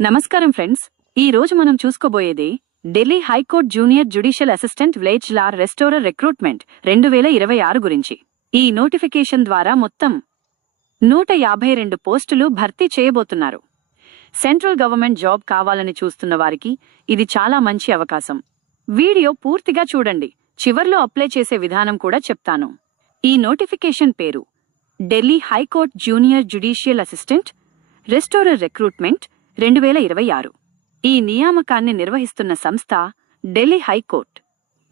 నమస్కారం ఫ్రెండ్స్, ఈ రోజు మనం చూసుకోబోయేది Delhi high court junior judicial assistant village law restorer recruitment 2026 గురించి. ఈ నోటిఫికేషన్ ద్వారా మొత్తం 152 పోస్టులు భర్తీ చేయబోతున్నారు. సెంట్రల్ గవర్నమెంట్ జాబ్ కావాలని చూస్తున్న వారికి ఇది చాలా మంచి అవకాశం. వీడియో పూర్తిగా చూడండి, చివర్లో అప్లై చేసే విధానం కూడా చెప్తాను. ఈ నోటిఫికేషన్ పేరు Delhi high court junior judicial assistant restorer recruitment 2026. ఈ నియామకాన్ని నిర్వహిస్తున్న సంస్థ ఢిల్లీ హైకోర్టు.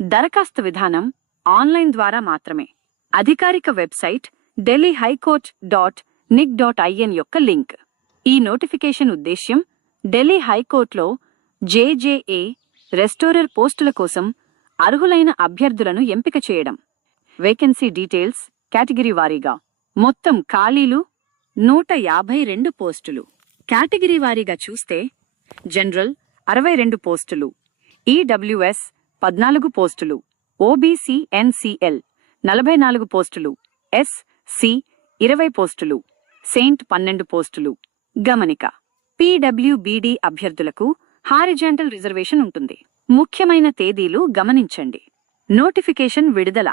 దరఖాస్తు విధానం ఆన్లైన్ ద్వారా మాత్రమే. అధికారిక వెబ్సైట్ delhihighcourt.nic.in యొక్క లింక్. ఈ నోటిఫికేషన్ ఉద్దేశ్యం ఢిల్లీ హైకోర్టులో జేజేఏ రెస్టోరర్ పోస్టుల కోసం అర్హులైన అభ్యర్థులను ఎంపిక చేయడం. వేకెన్సీ డీటెయిల్స్ కేటగిరీ వారీగా మొత్తం ఖాళీలు 152 పోస్టులు. కేటగిరీ వారీగా చూస్తే జనరల్ 62 పోస్టులు, ఈడబ్ల్యూఎస్ 14 పోస్టులు, ఓబీసీ ఎన్సీఎల్ 44 పోస్టులు, ఎస్సీ 20 పోస్టులు, సెయింట్ 12 పోస్టులు. గమనిక: పీడబ్ల్యూబీడీ అభ్యర్థులకు హారిజాంటల్ రిజర్వేషన్ ఉంటుంది. ముఖ్యమైన తేదీలు గమనించండి. నోటిఫికేషన్ విడుదల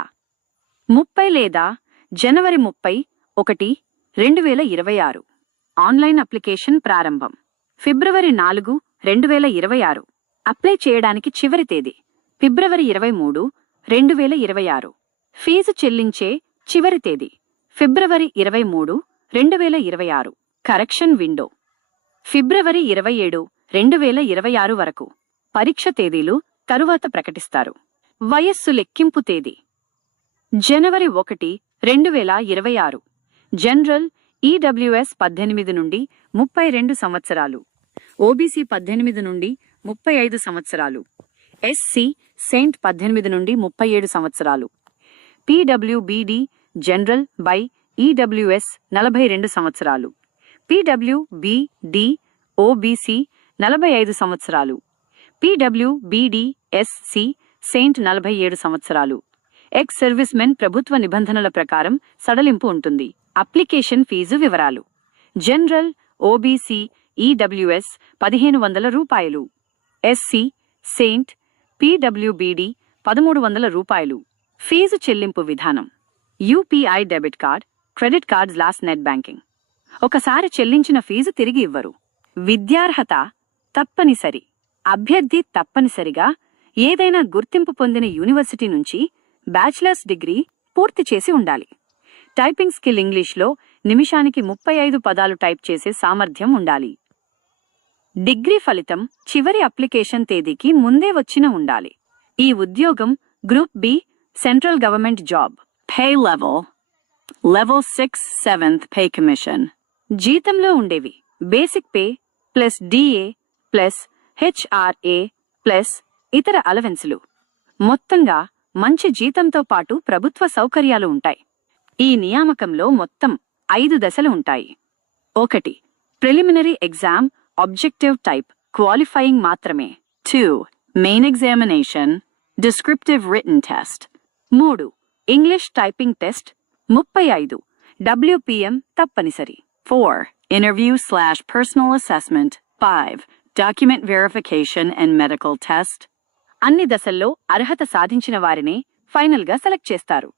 30 లేదా జనవరి 31, 2026. ఆన్లైన్ అప్లికేషన్ ప్రారంభం ఫిబ్రవరి 4, 2026. అప్లై చేయడానికి చివరి తేదీ ఫిబ్రవరి 23, 2026. ఫీజు చెల్లించే చివరి తేదీ ఫిబ్రవరి 23, 2026. కరెక్షన్ విండో ఫిబ్రవరి 27, 2026 వరకు. పరీక్ష తేదీలు తరువాత ప్రకటిస్తారు. వయస్సు లెక్కింపు తేదీ జనవరి 1, 2026. జనరల్ ఈడబ్ల్యూఎస్ 18 నుండి 32 సంవత్సరాలు, ఓబీసీ 18 నుండి 35 సంవత్సరాలు, ఎస్సీ సెయింట్ 18 నుండి 37 సంవత్సరాలు, పీడబ్ల్యూబీడీ జనరల్ బై ఈడబ్ల్యూఎస్ 42 సంవత్సరాలు, పీడబ్ల్యూబీడీ ఓబీసీ 45 సంవత్సరాలు, పీడబ్ల్యూబీడీ ఎస్సీ సెయింట్ 47 సంవత్సరాలు. ఎక్స్ సర్వీస్ మెన్ ప్రభుత్వ నిబంధనల ప్రకారం సడలింపు ఉంటుంది. అప్లికేషన్ ఫీజు వివరాలు: జనరల్ ఓబీసీ ఈడబ్ల్యూఎస్ 1500 రూపాయలు, ఎస్సీ సెయింట్ పీడబ్ల్యూబీడీ 1300 రూపాయలు. ఫీజు చెల్లింపు విధానం UPI debit card, credit card / net banking. ఒకసారి చెల్లించిన ఫీజు తిరిగి ఇవ్వరు. విద్యార్హత తప్పనిసరి. అభ్యర్థి తప్పనిసరిగా ఏదైనా గుర్తింపు పొందిన యూనివర్సిటీ నుంచి బ్యాచిలర్స్ డిగ్రీ పూర్తి చేసి ఉండాలి. టైపింగ్ స్కిల్ ఇంగ్లీష్లో నిమిషానికి 35 పదాలు టైప్ చేసే సామర్థ్యం ఉండాలి. డిగ్రీ ఫలితం చివరి అప్లికేషన్ తేదీకి ముందే వచ్చిన ఉండాలి. ఈ ఉద్యోగం group B central government job. Pay level 6 7th pay commission. జీతంలో ఉండేవి basic pay plus DA plus HRA plus ఇతర అలవెన్సులు. మొత్తంగా మంచి జీతంతో పాటు ప్రభుత్వ సౌకర్యాలు ఉంటాయి. ఈ నియామకంలో మొత్తం 5 దశలు ఉంటాయి. 1. Preliminary exam objective type qualifying మాత్రమే. 2. Main examination descriptive written test. 3. English typing test 35 WPM తప్పనిసరి. 4. Interview / personal assessment. 5. Document verification and medical test. అన్ని దశల్లో అర్హత సాధించిన వారినే ఫైనల్గా సెలెక్ట్ చేస్తారు.